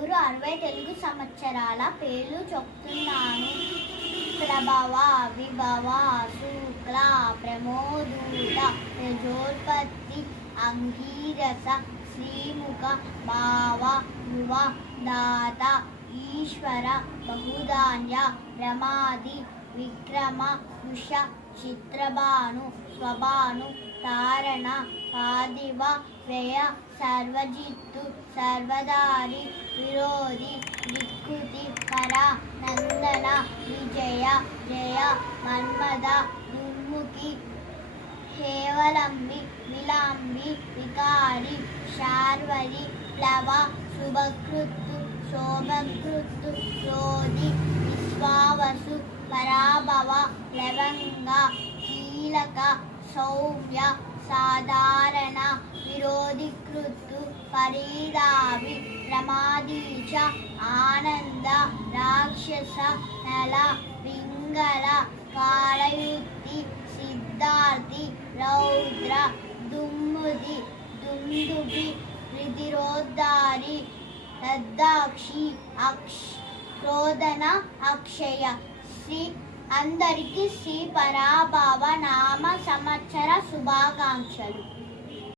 ఊరు 60 తెలుగు సంవత్సరాల పేర్లు చెప్తున్నాను. ప్రభవ, విభవ, శుక్ల, ప్రమోదూత, ప్రజోత్పత్తి, అంగీరస, శ్రీముఖ, భావ, యువ, దాత, ఈశ్వర, బహుధాన్య, ప్రమాది, విక్రమ, కుష, చిత్రభాను, స్వభాను, తారణ, పాదివ, వ్యయ, సర్వజిత్తు, సర్వదారి, విరోధి, వికృతి, కర, నందన, విజయ, జయ, మన్మద, దుర్ముఖి, హేవలంబి, విలాంబి, వికారి, శార్వరి, ప్లవ, శుభకృత్తు, శోభకృత్తు, క్రోధి, విశ్వావసు, పరాభవ, లవంగ, కీలక, సౌమ్య, సాధారణ, విరోధికృత్తు, పరిదావి, ప్రమాదీచ, ఆనంద, రాక్షస, నల, పింగళ, కాళయుక్తి, సిద్ధార్థి, రౌద్ర, దుమ్ముది, దుందుభి, రుధిరోద్ధారి, రద్దాక్షి, క్రోధన, అక్షయ. శ్రీ అందరికీ శ్రీ పరాభవ నామ సంవత్సర శుభాకాంక్షలు.